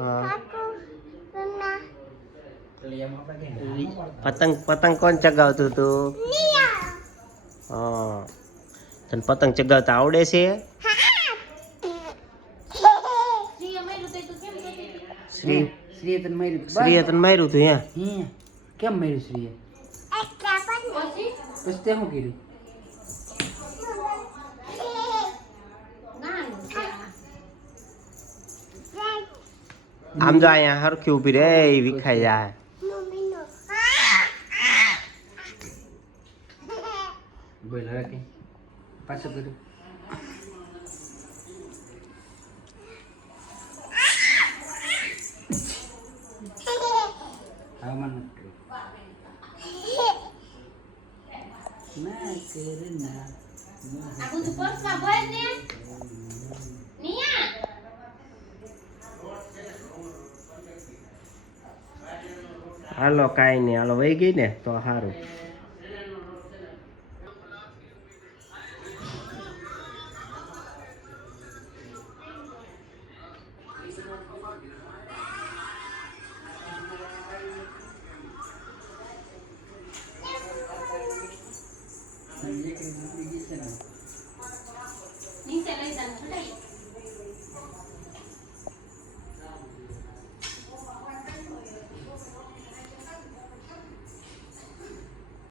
હા પતંગ પતંગ કોણ ચગાવતું તું? હા તને પતંગ ચગાવતા આવડે છે? શ્રી શ્રીએ તને માર્યું શ્રીએ તને માર્યું તું હે? કેમ માર્યું શ્રીએ? પછી તે શું કર્યું? આમ જો અહીંયા હરખી ઊભી રે વિખાઈ જાય. બોલ હવે કે પાછું કર્યું. હા મને ના કરના આ બધું પર્સમાં ભર ને નિયા હાલો કાંઈ નહીં હાલો વહી ગઈ ને તો સારું. નીચે લઈ જાવ છોટાઈ